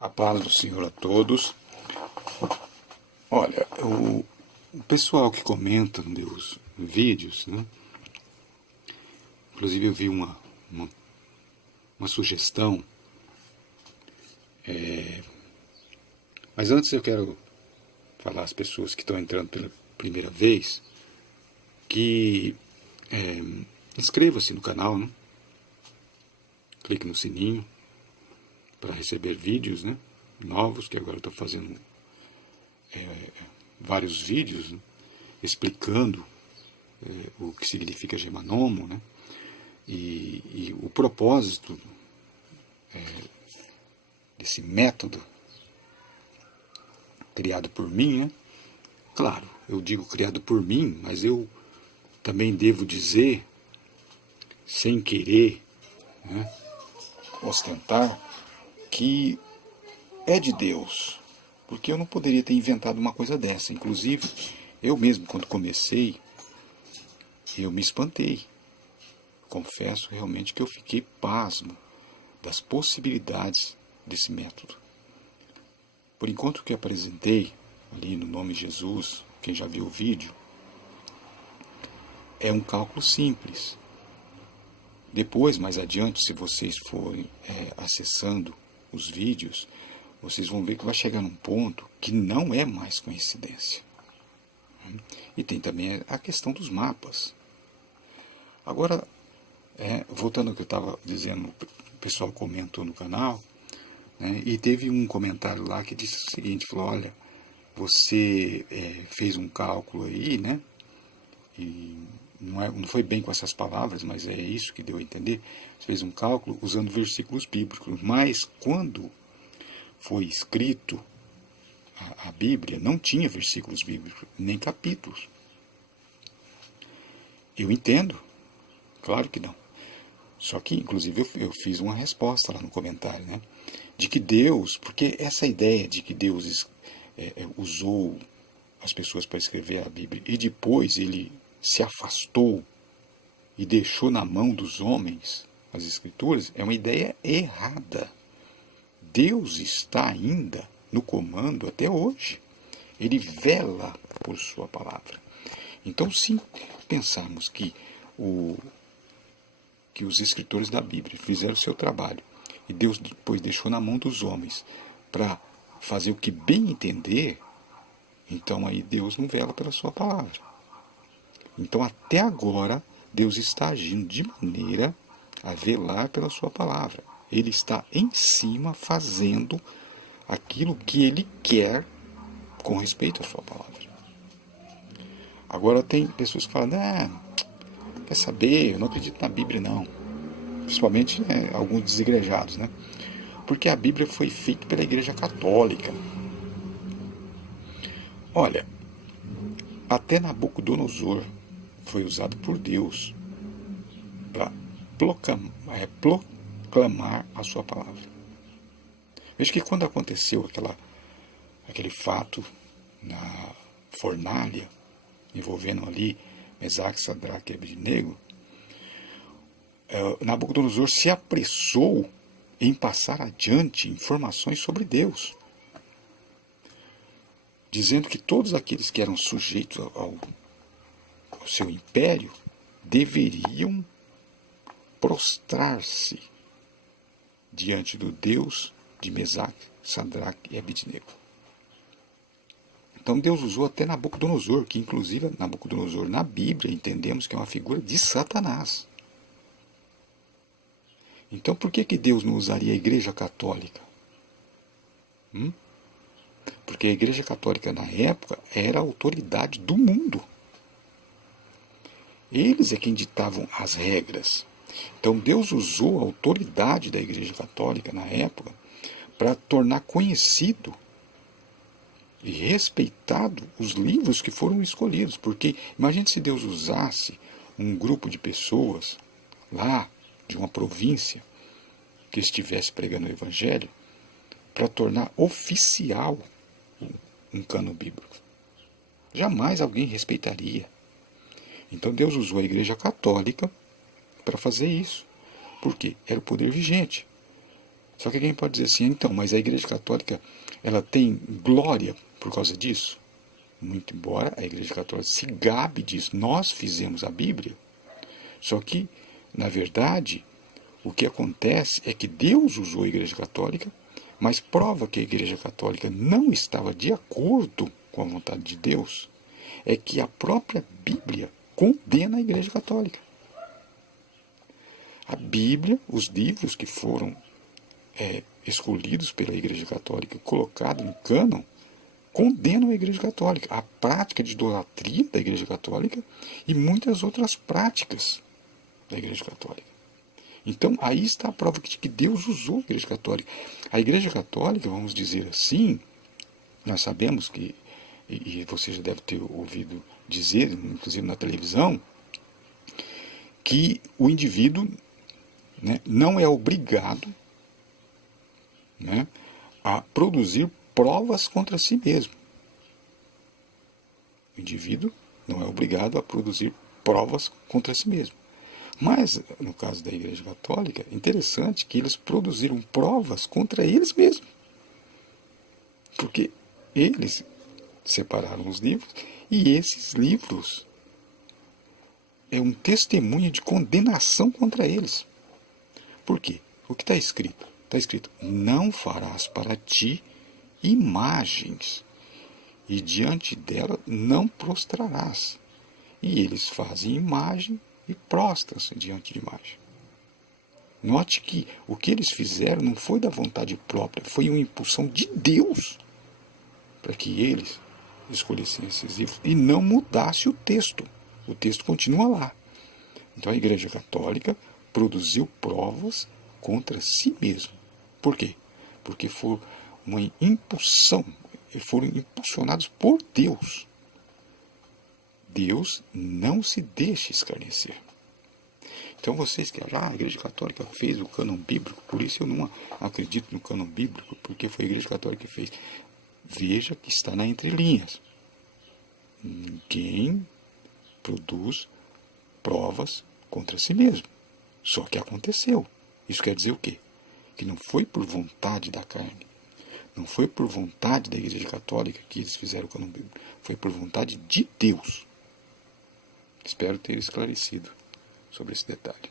A paz do Senhor a todos. Olha, o pessoal que comenta nos meus vídeos, né? Inclusive eu vi uma sugestão. Mas antes eu quero falar às pessoas que estão entrando pela primeira vez que inscreva-se no canal, né? Clique no sininho para receber vídeos, né, novos, que agora eu estou fazendo vários vídeos, né, explicando o que significa Gemanomo, né, e o propósito desse método criado por mim, né. Claro, eu digo criado por mim, mas eu também devo dizer, sem querer, né, ostentar, que é de Deus, porque eu não poderia ter inventado uma coisa dessa. Inclusive, eu mesmo, quando comecei, eu me espantei. Confesso realmente que eu fiquei pasmo das possibilidades desse método. Por enquanto que apresentei ali no nome de Jesus, quem já viu o vídeo, é um cálculo simples. Depois, mais adiante, se vocês forem acessando os vídeos, vocês vão ver que vai chegar num ponto que não é mais coincidência. E tem também a questão dos mapas. Agora, voltando ao que eu estava dizendo, o pessoal comentou no canal, né, e teve um comentário lá que disse o seguinte, falou, olha, você fez um cálculo aí, né, e não foi bem com essas palavras, mas é isso que deu a entender. Você fez um cálculo usando versículos bíblicos, mas quando foi escrito a Bíblia, não tinha versículos bíblicos, nem capítulos. Eu entendo, claro que não. Só que, inclusive, eu fiz uma resposta lá no comentário, né? De que Deus, porque essa ideia de que Deus usou as pessoas para escrever a Bíblia e depois ele se afastou e deixou na mão dos homens as Escrituras, é uma ideia errada. Deus está ainda no comando até hoje. Ele vela por sua palavra. Então, se pensarmos que os escritores da Bíblia fizeram o seu trabalho e Deus depois deixou na mão dos homens para fazer o que bem entender, então aí Deus não vela pela sua palavra. Então, até agora, Deus está agindo de maneira a velar pela sua palavra. Ele está em cima fazendo aquilo que ele quer com respeito à sua palavra. Agora tem pessoas que falam, quer saber, eu não acredito na Bíblia não. Principalmente alguns desigrejados, né? Porque a Bíblia foi feita pela Igreja Católica. Olha, até Nabucodonosor foi usado por Deus para proclamar a sua palavra. Veja que quando aconteceu aquele fato na fornalha, envolvendo ali Mesaque, Sadraque e Abednego, Nabucodonosor se apressou em passar adiante informações sobre Deus, dizendo que todos aqueles que eram sujeitos ao seu império deveriam prostrar-se diante do Deus de Mesaque, Sadraque e Abednego. Então Deus usou até Nabucodonosor, que inclusive Nabucodonosor na Bíblia entendemos que é uma figura de Satanás. Então por que Deus não usaria a Igreja Católica? Porque a Igreja Católica na época era a autoridade do mundo. Eles é quem ditavam as regras. Então Deus usou a autoridade da Igreja Católica na época para tornar conhecido e respeitado os livros que foram escolhidos. Porque imagine se Deus usasse um grupo de pessoas lá de uma província que estivesse pregando o Evangelho para tornar oficial um cânon bíblico. Jamais alguém respeitaria. Então Deus usou a Igreja Católica para fazer isso. Por quê? Era o poder vigente. Só que alguém pode dizer assim, então, mas a Igreja Católica, ela tem glória por causa disso? Muito embora a Igreja Católica se gabe disso, nós fizemos a Bíblia. Só que, na verdade, o que acontece é que Deus usou a Igreja Católica, mas prova que a Igreja Católica não estava de acordo com a vontade de Deus, é que a própria Bíblia condena a Igreja Católica. A Bíblia, os livros que foram escolhidos pela Igreja Católica, colocados no cânon, condenam a Igreja Católica, a prática de idolatria da Igreja Católica e muitas outras práticas da Igreja Católica. Então, aí está a prova de que Deus usou a Igreja Católica. A Igreja Católica, vamos dizer assim, nós sabemos que, e você já deve ter ouvido dizer, inclusive na televisão, que o indivíduo, né, não é obrigado, né, a produzir provas contra si mesmo. O indivíduo não é obrigado a produzir provas contra si mesmo. Mas, no caso da Igreja Católica, é interessante que eles produziram provas contra eles mesmos. Porque eles separaram os livros e esses livros é um testemunho de condenação contra eles. Por quê? O que está escrito? Está escrito, não farás para ti imagens, e diante dela não prostrarás. E eles fazem imagem e prostram-se diante de imagem. Note que o que eles fizeram não foi da vontade própria, foi uma impulsão de Deus para que eles escolhessem esses livros e não mudasse o texto. O texto continua lá. Então a Igreja Católica produziu provas contra si mesma. Por quê? Porque foi uma impulsão, foram impulsionados por Deus. Deus não se deixa escarnecer. Então vocês que acham, a Igreja Católica fez o cânon bíblico, por isso eu não acredito no cânon bíblico, porque foi a Igreja Católica que fez. Veja que está na entrelinhas. Ninguém produz provas contra si mesmo. Só que aconteceu. Isso quer dizer o quê? Que não foi por vontade da carne. Não foi por vontade da Igreja Católica que eles fizeram o cânon bíblico. Foi por vontade de Deus. Espero ter esclarecido sobre esse detalhe.